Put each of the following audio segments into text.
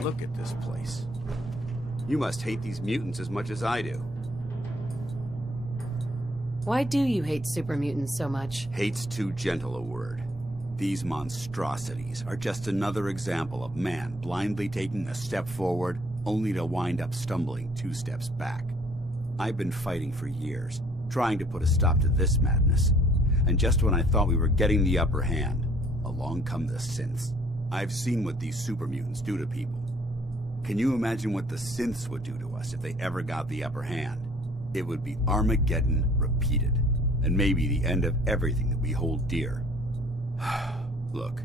Look at this place. You must hate these mutants as much as I do. Why do you hate super mutants so much? Hate's too gentle a word. These monstrosities are just another example of man blindly taking a step forward, only to wind up stumbling 2 steps back. I've been fighting for years, trying to put a stop to this madness. And just when I thought we were getting the upper hand, along come the synths. I've seen what these super mutants do to people. Can you imagine what the synths would do to us if they ever got the upper hand? It would be Armageddon repeated, and maybe the end of everything that we hold dear. Look,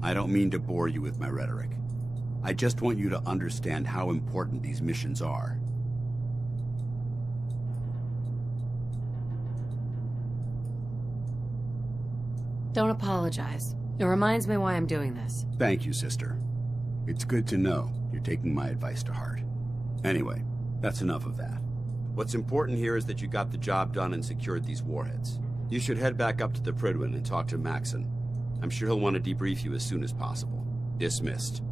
I don't mean to bore you with my rhetoric. I just want you to understand how important these missions are. Don't apologize. It reminds me why I'm doing this. Thank you, sister. It's good to know you're taking my advice to heart. Anyway, that's enough of that. What's important here is that you got the job done and secured these warheads. You should head back up to the Prydwen and talk to Maxon. I'm sure he'll want to debrief you as soon as possible. Dismissed.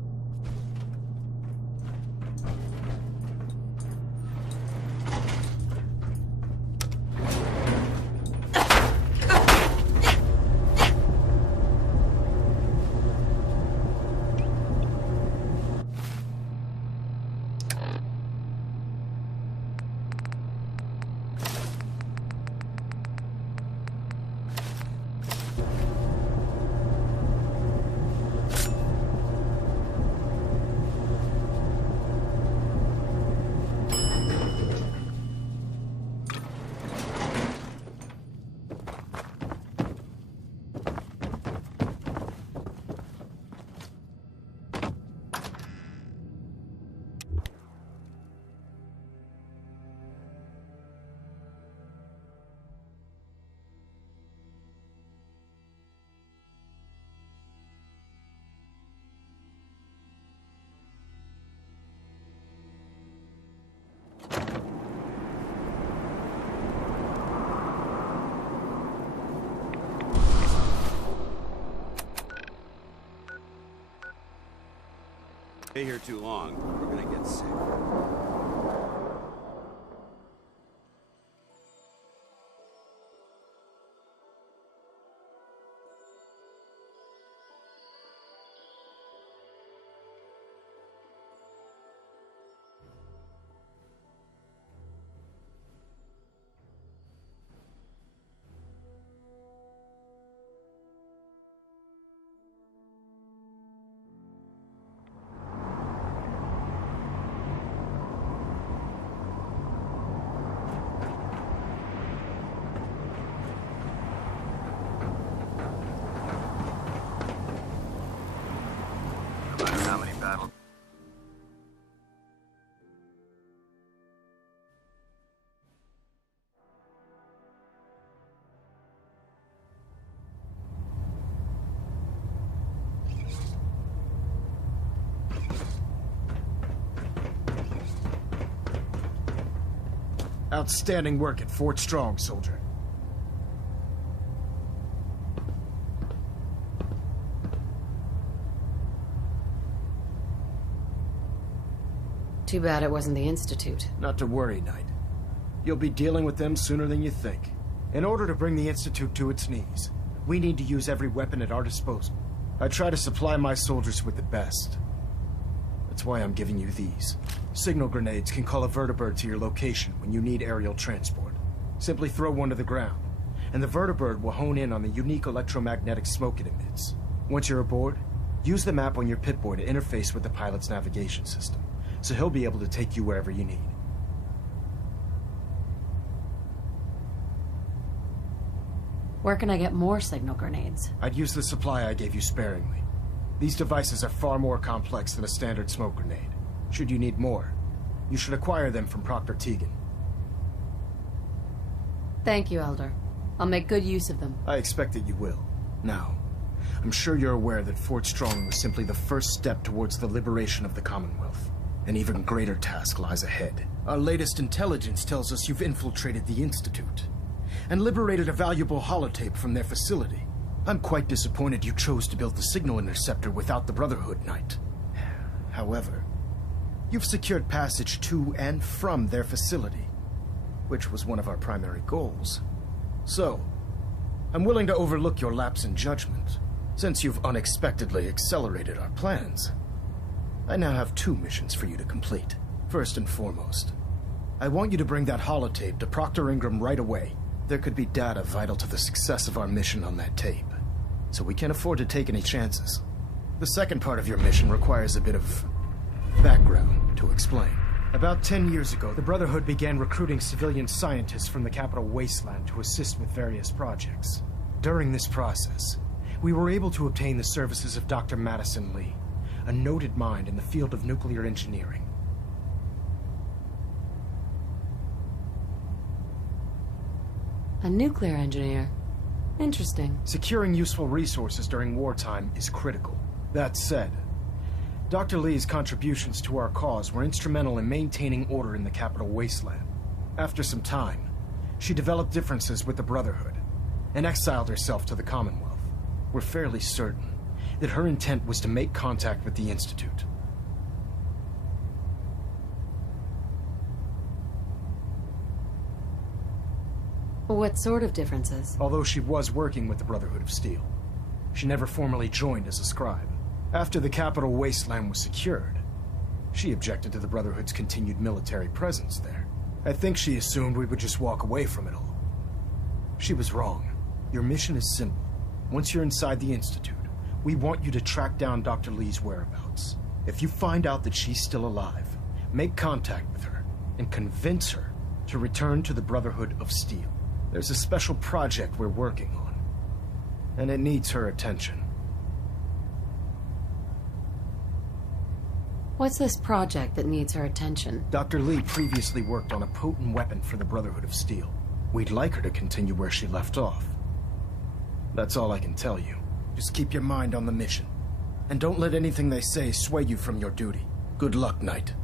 Stay here too long, we're gonna get sick. Outstanding work at Fort Strong, soldier. Too bad it wasn't the Institute. Not to worry, Knight. You'll be dealing with them sooner than you think. In order to bring the Institute to its knees, we need to use every weapon at our disposal. I try to supply my soldiers with the best. That's why I'm giving you these. Signal grenades can call a vertibird to your location when you need aerial transport. Simply throw one to the ground, and the vertibird will hone in on the unique electromagnetic smoke it emits. Once you're aboard, use the map on your Pip-Boy to interface with the pilot's navigation system, so he'll be able to take you wherever you need. Where can I get more signal grenades? I'd use the supply I gave you sparingly. These devices are far more complex than a standard smoke grenade. Should you need more, you should acquire them from Proctor Tegan. Thank you, Elder. I'll make good use of them. I expect that you will. Now, I'm sure you're aware that Fort Strong was simply the first step towards the liberation of the Commonwealth. An even greater task lies ahead. Our latest intelligence tells us you've infiltrated the Institute and liberated a valuable holotape from their facility. I'm quite disappointed you chose to build the signal interceptor without the Brotherhood, Knight. However, you've secured passage to and from their facility, which was one of our primary goals. So, I'm willing to overlook your lapse in judgment, since you've unexpectedly accelerated our plans. I now have 2 missions for you to complete. First and foremost, I want you to bring that holotape to Proctor Ingram right away. There could be data vital to the success of our mission on that tape, so we can't afford to take any chances. The second part of your mission requires a bit of background to explain. About 10 years ago, the Brotherhood began recruiting civilian scientists from the capital wasteland to assist with various projects. During this process, we were able to obtain the services of Dr. Madison Lee, a noted mind in the field of nuclear engineering. A nuclear engineer. Interesting. Securing useful resources during wartime is critical. That said, Dr. Lee's contributions to our cause were instrumental in maintaining order in the capital wasteland. After some time, she developed differences with the Brotherhood and exiled herself to the Commonwealth. We're fairly certain that her intent was to make contact with the Institute. What sort of differences? Although she was working with the Brotherhood of Steel, she never formally joined as a scribe. After the capital wasteland was secured, she objected to the Brotherhood's continued military presence there. I think she assumed we would just walk away from it all. She was wrong. Your mission is simple. Once you're inside the Institute, we want you to track down Dr. Lee's whereabouts. If you find out that she's still alive, make contact with her and convince her to return to the Brotherhood of Steel. There's a special project we're working on, and it needs her attention. What's this project that needs her attention? Dr. Lee previously worked on a potent weapon for the Brotherhood of Steel. We'd like her to continue where she left off. That's all I can tell you. Just keep your mind on the mission, and don't let anything they say sway you from your duty. Good luck, Knight.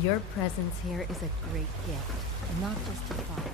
Your presence here is a great gift, not just to Father,